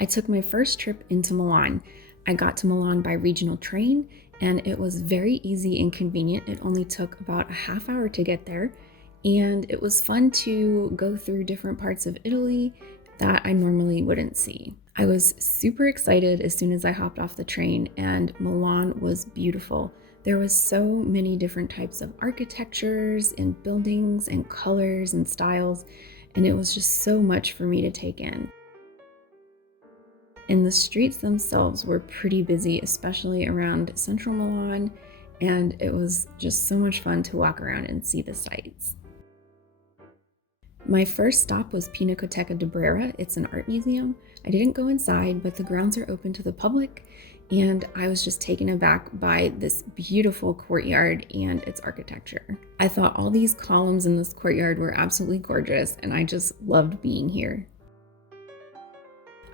I took my first trip into Milan. I got to Milan by regional train, and it was very easy and convenient. It only took about a half hour to get there, and it was fun to go through different parts of Italy that I normally wouldn't see. I was super excited as soon as I hopped off the train, and Milan was beautiful. There was so many different types of architectures and buildings and colors and styles, and it was just so much for me to take in. And the streets themselves were pretty busy, especially around central Milan, and it was just so much fun to walk around and see the sights. My first stop was Pinocoteca Di Brera. It's an art museum. I didn't go inside, but the grounds are open to the public, and I was just taken aback by this beautiful courtyard and its architecture. I thought all these columns in this courtyard were absolutely gorgeous, and I just loved being here.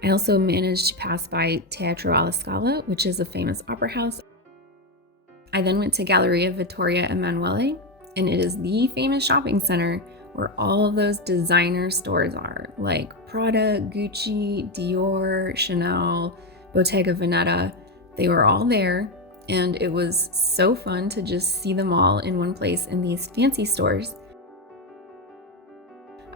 I also managed to pass by Teatro alla Scala, which is a famous opera house. I then went to Galleria Vittorio Emanuele, and it is the famous shopping center where all of those designer stores are, like Prada, Gucci, Dior, Chanel, Bottega Veneta. They were all there, and it was so fun to just see them all in one place in these fancy stores.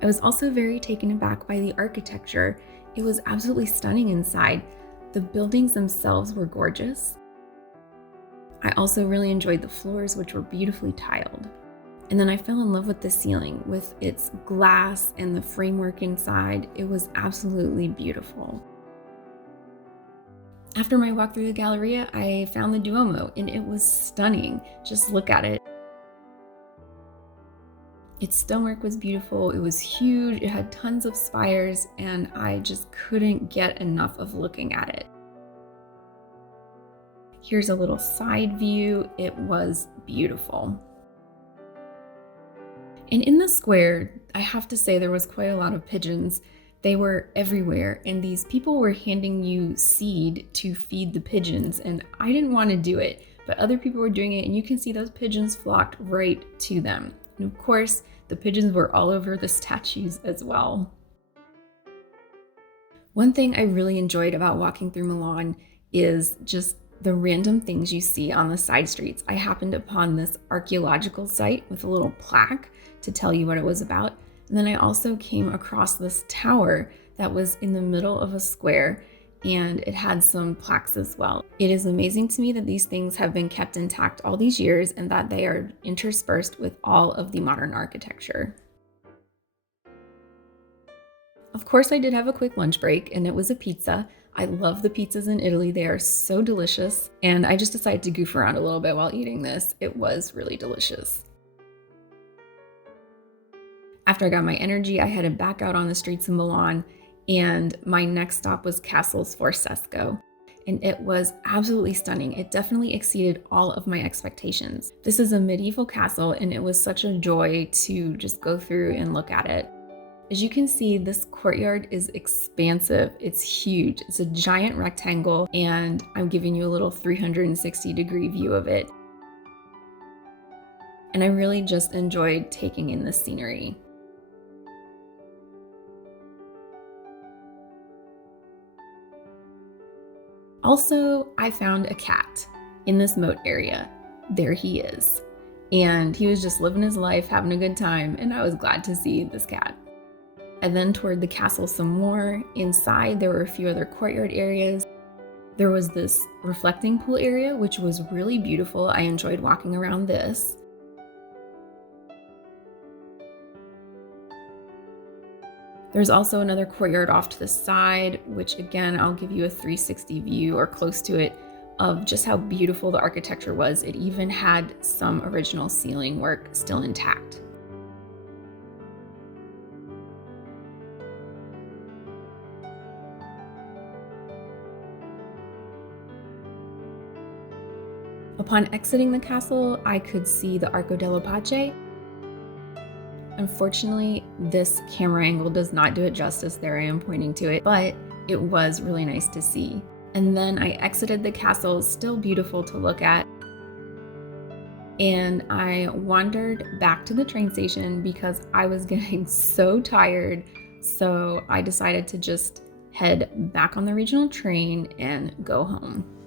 I was also very taken aback by the architecture. It was absolutely stunning inside. The buildings themselves were gorgeous. I also really enjoyed the floors, which were beautifully tiled. And then I fell in love with the ceiling, with its glass and the framework inside. It was absolutely beautiful. After my walk through the Galleria, I found the Duomo, and it was stunning. Just look at it. Its stonework was beautiful. It was huge. It had tons of spires, and I just couldn't get enough of looking at it. Here's a little side view. It was beautiful. And in the square, I have to say there was quite a lot of pigeons. They were everywhere, and these people were handing you seed to feed the pigeons, and I didn't want to do it, but other people were doing it, and you can see those pigeons flocked right to them. And of course, the pigeons were all over the statues as well. One thing I really enjoyed about walking through Milan is just the random things you see on the side streets. I happened upon this archaeological site with a little plaque to tell you what it was about. And then I also came across this tower that was in the middle of a square, and it had some plaques as well. It is amazing to me that these things have been kept intact all these years and that they are interspersed with all of the modern architecture. Of course, I did have a quick lunch break, and it was a pizza. I love the pizzas in Italy. They are so delicious, and I just decided to goof around a little bit while eating this. It was really delicious. After I got my energy, I headed back out on the streets of Milan, and my next stop was Castello Sforzesco, and it was absolutely stunning. It definitely exceeded all of my expectations. This is a medieval castle, and it was such a joy to just go through and look at it. As you can see, this courtyard is expansive. It's huge. It's a giant rectangle, and I'm giving you a little 360-degree view of it. And I really just enjoyed taking in the scenery. Also, I found a cat in this moat area. There he is. And he was just living his life, having a good time, and I was glad to see this cat. I then toured the castle some more. Inside, there were a few other courtyard areas. There was this reflecting pool area, which was really beautiful. I enjoyed walking around this. There's also another courtyard off to the side, which again, I'll give you a 360 view or close to it of just how beautiful the architecture was. It even had some original ceiling work still intact. Upon exiting the castle, I could see the Arco della Pace. Unfortunately, this camera angle does not do it justice. There I am pointing to it, but it was really nice to see. And then I exited the castle, still beautiful to look at. And I wandered back to the train station because I was getting so tired. So I decided to just head back on the regional train, and go home.